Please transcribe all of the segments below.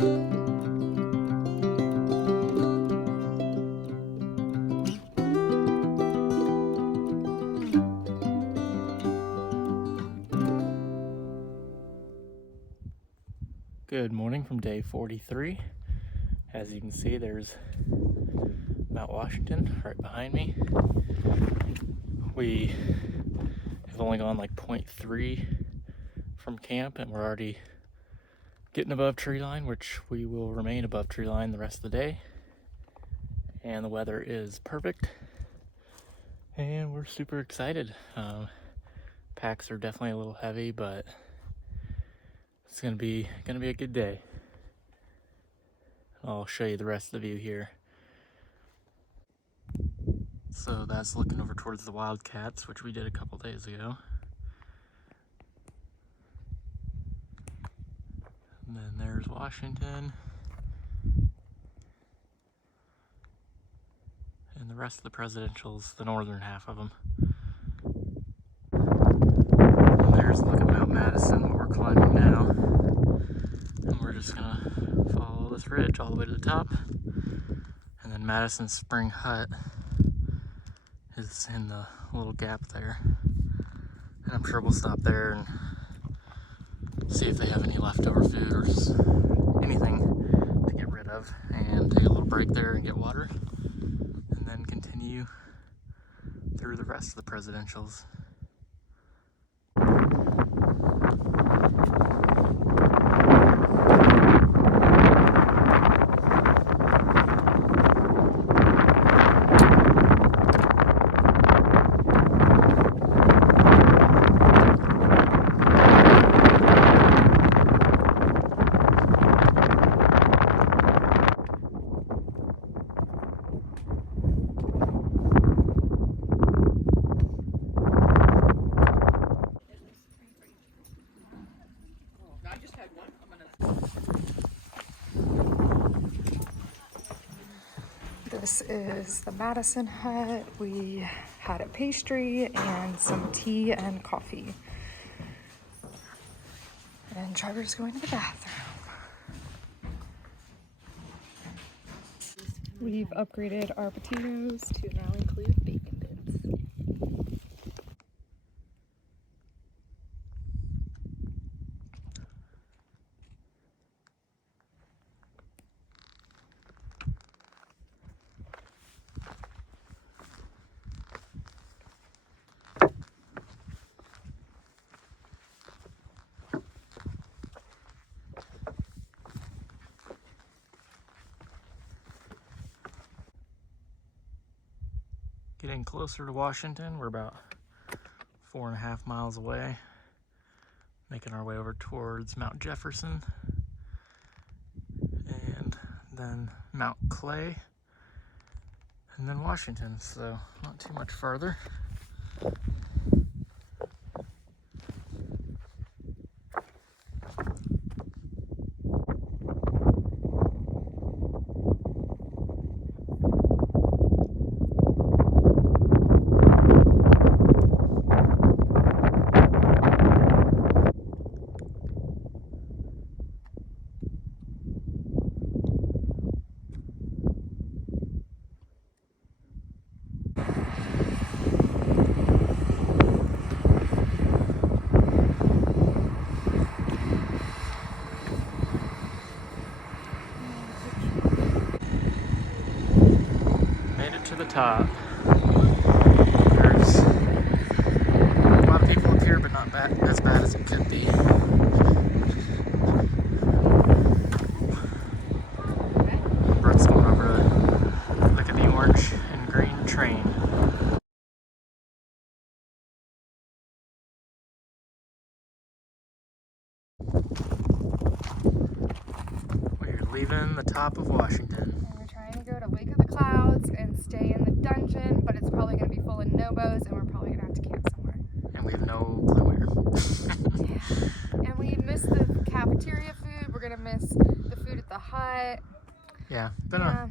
Good morning from day 43. As you can see, there's Mount Washington right behind me. We have only gone like 0.3 from camp and we're already getting above tree line, which we will remain above tree line the rest of the day. And the weather is perfect and we're super excited. Packs are definitely a little heavy, but it's gonna be a good day. I'll show you the rest of the view here. So that's looking over towards the Wildcats, which we did a couple days ago. And then there's Washington. And the rest of the presidentials, the northern half of them. And there's a look at Mount Madison, what we're climbing now. And we're just gonna follow this ridge all the way to the top. And then Madison's Spring Hut is in the little gap there. And I'm sure we'll stop there and see if they have any leftover food or anything to get rid of, and take a little break there and get water, and then continue through the rest of the presidentials. This is the Madison hut. We had a pastry and some tea and coffee. And Trevor's going to the bathroom. We've upgraded our potatoes to now include bacon bits. Getting closer to Washington. We're about 4.5 miles away, making our way over towards Mount Jefferson and then Mount Clay and then Washington, so not too much farther. To the top. There's a lot of people up here, but not as bad as it could be. Brett's going over to look at the orange and green train. We're leaving the top of Washington. To go to Lake of the Clouds and stay in the dungeon, but it's probably going to be full of nobos and we're probably going to have to camp somewhere. And we have no clue where. Yeah. And we missed the cafeteria food. We're going to miss the food at the hut. Yeah, been a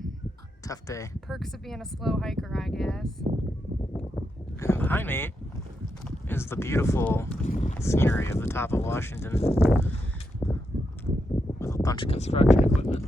tough day. Perks of being a slow hiker, I guess. And behind me is the beautiful scenery of the top of Washington with a bunch of construction equipment.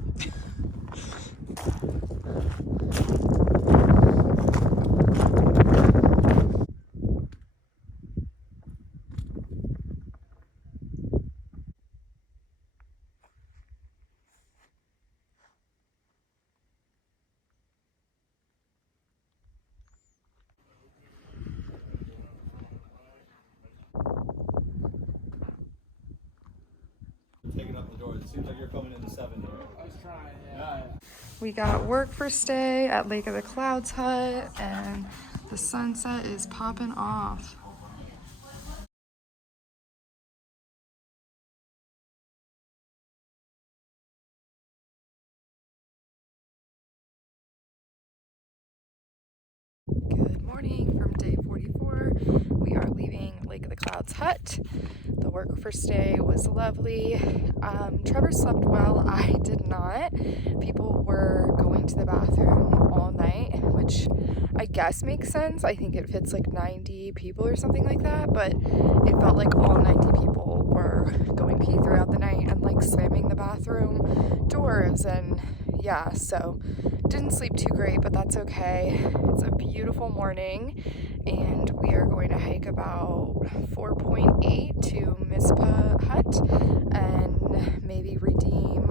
Taking up the door. It seems like you're coming in the 7 here. I was trying, yeah. We got work for stay at Lake of the Clouds hut, and the sunset is popping off. Good morning from day 44. We are leaving Lake of the Clouds hut. The work for stay was lovely. Trevor slept well. I did not. People were going to the bathroom all night, which I guess makes sense. I think it fits like 90 people or something like that, but it felt like all 90 people were going pee throughout the night and like slamming the bathroom doors, and yeah, so didn't sleep too great, but that's okay. It's a beautiful morning, and we are going to hike about 4.8 to Mizpah Hut and maybe redeem.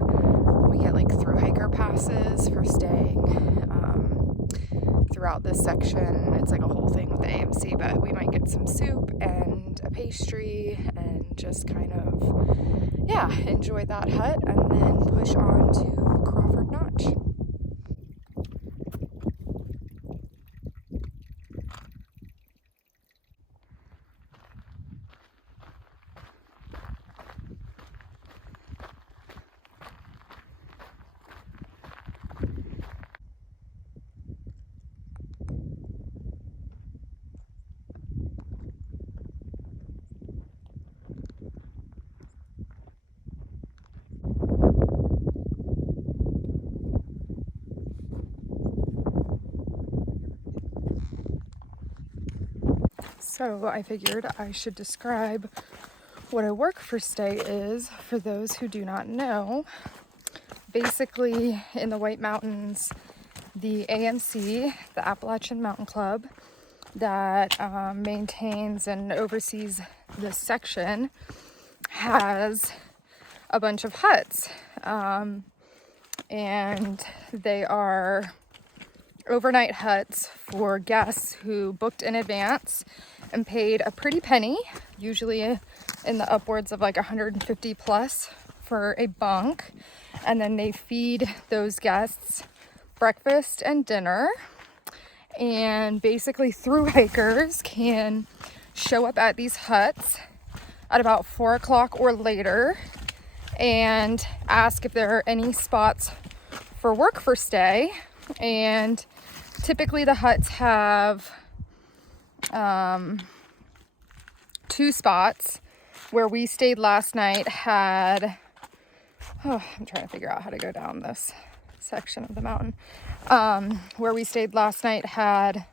We get like Thruhike passes for staying throughout this section. It's like a whole thing with the AMC, but we might get some soup and a pastry and just kind of, yeah, enjoy that hut and then push on to Crawford Notch. So I figured I should describe what a work for stay is for those who do not know. Basically, in the White Mountains, the AMC, the Appalachian Mountain Club, that maintains and oversees this section, has a bunch of huts. And they are overnight huts for guests who booked in advance and paid a pretty penny, usually in the upwards of like 150 plus for a bunk. And then they feed those guests breakfast and dinner. And basically thru hikers can show up at these huts at about 4 o'clock or later and ask if there are any spots for work for stay. And typically the huts have 2 spots. Where we stayed last night had, I'm trying to figure out how to go down this section of the mountain. Where we stayed last night had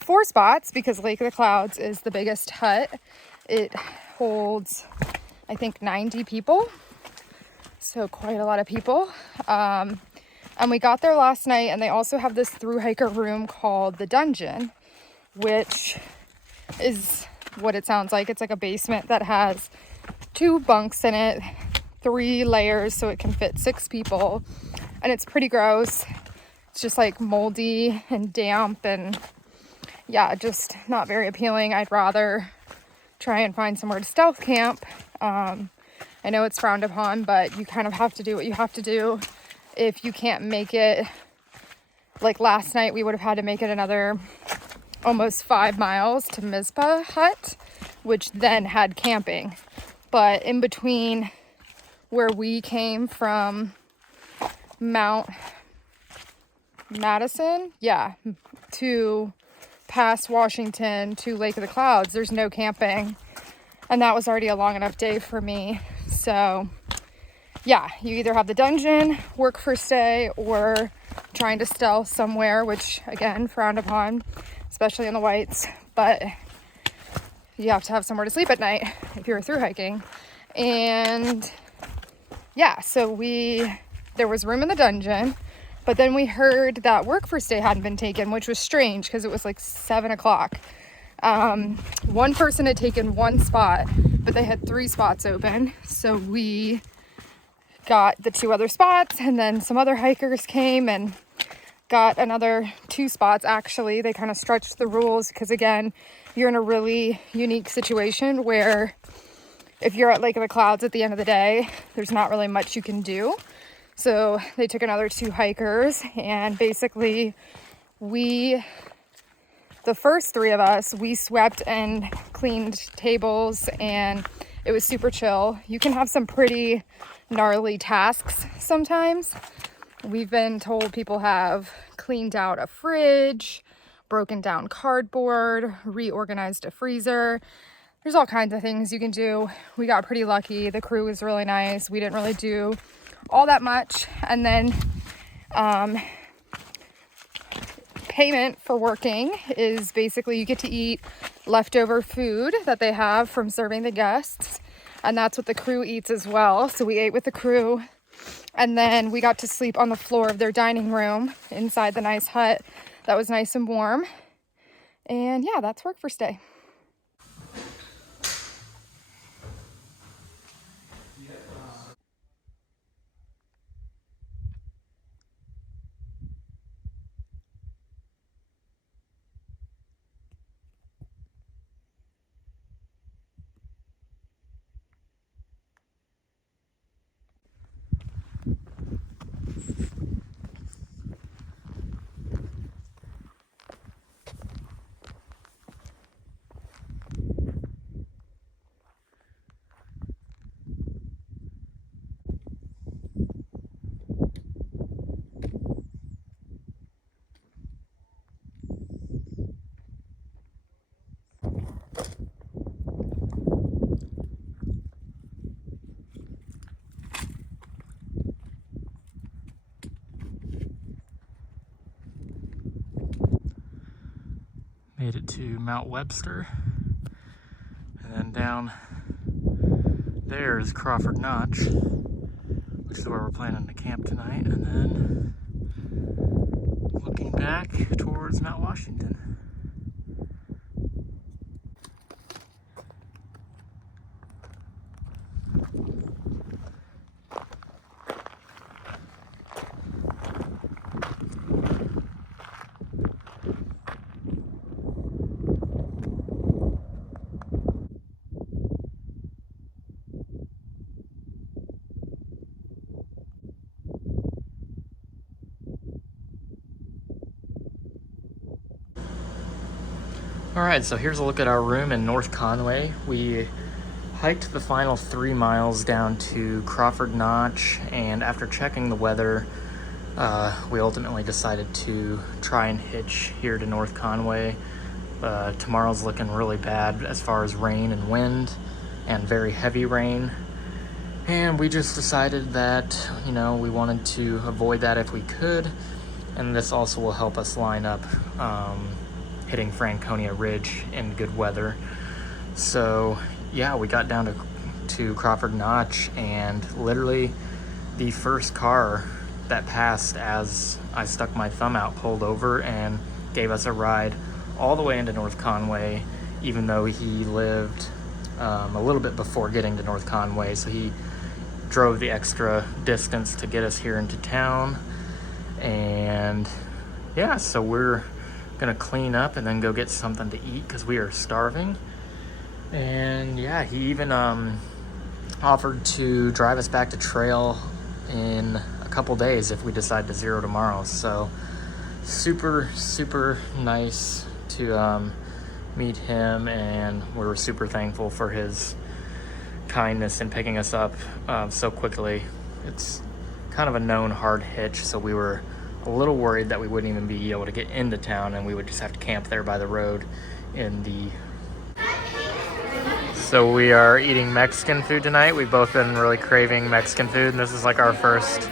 4 spots because Lake of the Clouds is the biggest hut. It holds, I think, 90 people. So quite a lot of people. And we got there last night, and they also have this thru-hiker room called the Dungeon, which is what it sounds like. It's like a basement that has 2 bunks in it, 3 layers, so it can fit 6 people. And it's pretty gross. It's just like moldy and damp, and yeah, just not very appealing. I'd rather try and find somewhere to stealth camp. I know it's frowned upon, but you kind of have to do what you have to do. If you can't make it, like last night, we would have had to make it another almost 5 miles to Mizpah Hut, which then had camping. But in between where we came from Mount Madison, to past Washington to Lake of the Clouds, there's no camping. And that was already a long enough day for me. So yeah, you either have the Dungeon, work for stay, or trying to stealth somewhere, which again, frowned upon, especially in the Whites, but you have to have somewhere to sleep at night if you're thru hiking. And yeah, so there was room in the dungeon, but then we heard that work first day hadn't been taken, which was strange because it was like 7 o'clock. One person had taken one spot, but they had 3 spots open. So we got the 2 other spots, and then some other hikers came and got another 2 spots. Actually, they kind of stretched the rules because, again, you're in a really unique situation where if you're at Lake of the Clouds at the end of the day, there's not really much you can do. So they took another 2 hikers, and basically the first 3 of us, we swept and cleaned tables, and it was super chill. You can have some pretty gnarly tasks sometimes. We've been told people have cleaned out a fridge, broken down cardboard, reorganized a freezer. There's all kinds of things you can do. We got pretty lucky. The crew was really nice. We didn't really do all that much. And then payment for working is basically you get to eat leftover food that they have from serving the guests. And that's what the crew eats as well. So we ate with the crew. And then we got to sleep on the floor of their dining room inside the nice hut that was nice and warm. And yeah, that's work first day. Made it to Mount Webster, and then down there is Crawford Notch, which is where we're planning to camp tonight, and then looking back towards Mount Washington. Alright, so here's a look at our room in North Conway. We hiked the final 3 miles down to Crawford Notch, and after checking the weather, we ultimately decided to try and hitch here to North Conway. Tomorrow's looking really bad as far as rain and wind, and very heavy rain. And we just decided that, we wanted to avoid that if we could, and this also will help us line up hitting Franconia Ridge in good weather. So yeah, we got down to Crawford Notch, and literally the first car that passed as I stuck my thumb out pulled over and gave us a ride all the way into North Conway, even though he lived a little bit before getting to North Conway, so he drove the extra distance to get us here into town. And yeah, so we're gonna clean up and then go get something to eat because we are starving. And yeah, he even offered to drive us back to trail in a couple days if we decide to zero tomorrow. So super nice to meet him, and we were super thankful for his kindness in picking us up so quickly. It's kind of a known hard hitch, so we were a little worried that we wouldn't even be able to get into town and we would just have to camp there by the road in the... So we are eating Mexican food tonight. We've both been really craving Mexican food, and this is like our first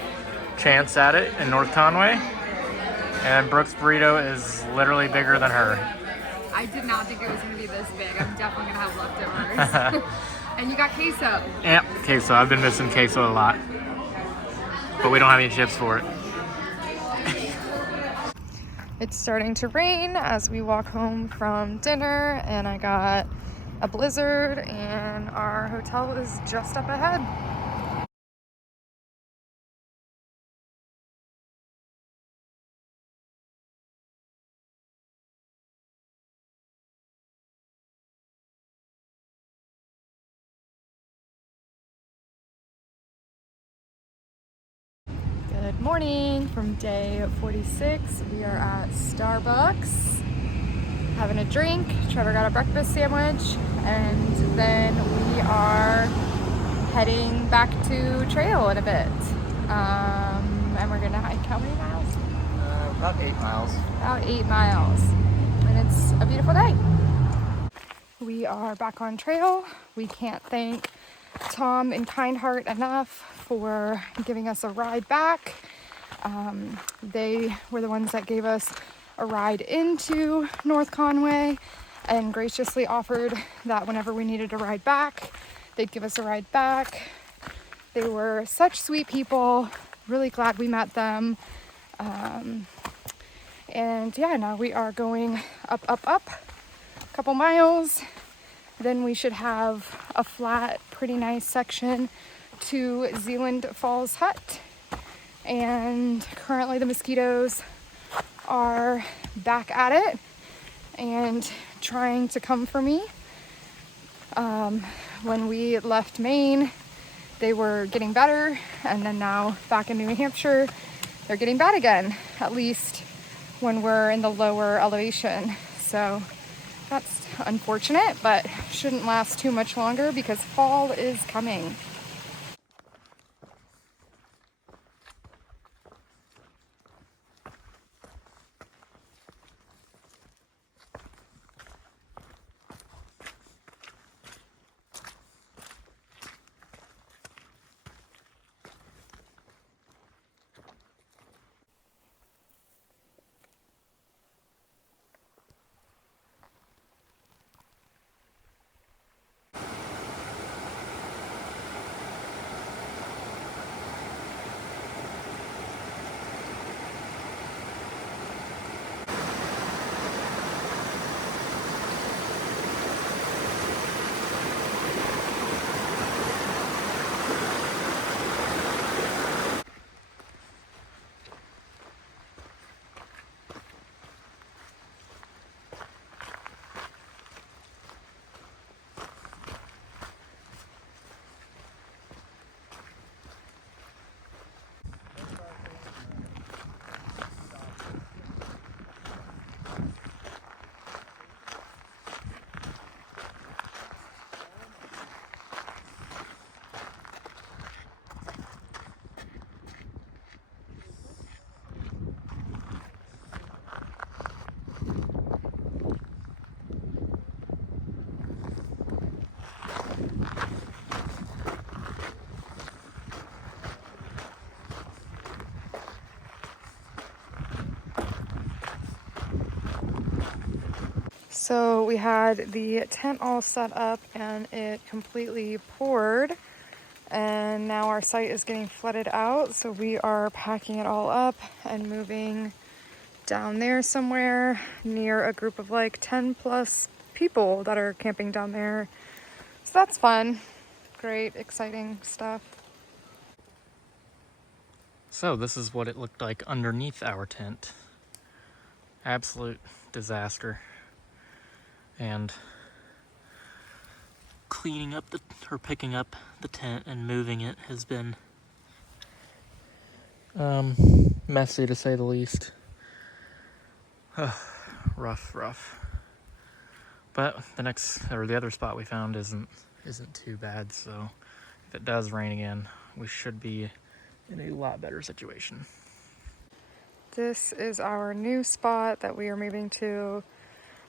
chance at it in North Conway. And Brooke's burrito is literally bigger than her. I did not think it was going to be this big. I'm definitely going to have leftovers. And you got queso. Yep, queso. I've been missing queso a lot. but we don't have any chips for it. It's starting to rain as we walk home from dinner, and I got a blizzard, and our hotel is just up ahead. Good morning from day 46. We are at Starbucks having a drink. Trevor got a breakfast sandwich, and then we are heading back to trail in a bit. And we're gonna hike how many miles? About 8 miles. About 8 miles. And it's a beautiful day. We are back on trail. We can't thank Tom and Kindheart enough for giving us a ride back. They were the ones that gave us a ride into North Conway and graciously offered that whenever we needed a ride back, they'd give us a ride back. They were such sweet people. Really glad we met them. And yeah, now we are going up, a couple miles. Then we should have a flat, pretty nice section to Zealand Falls Hut. And currently the mosquitoes are back at it and trying to come for me. When we left Maine, they were getting better, and then now back in New Hampshire, they're getting bad again, at least when we're in the lower elevation. So that's unfortunate, but shouldn't last too much longer because fall is coming. So we had the tent all set up and it completely poured, and now our site is getting flooded out, so we are packing it all up and moving down there somewhere near a group of like 10 plus people that are camping down there. So that's fun. Great, exciting stuff. So this is what it looked like underneath our tent. Absolute disaster. And cleaning up or picking up the tent and moving it has been messy to say the least. Rough. But the other spot we found isn't too bad, so if it does rain again, we should be in a lot better situation. This is our new spot that we are moving to.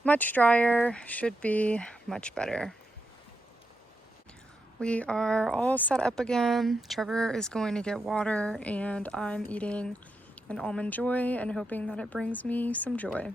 Much drier, should be much better. We are all set up again. Trevor is going to get water, and I'm eating an almond joy and hoping that it brings me some joy.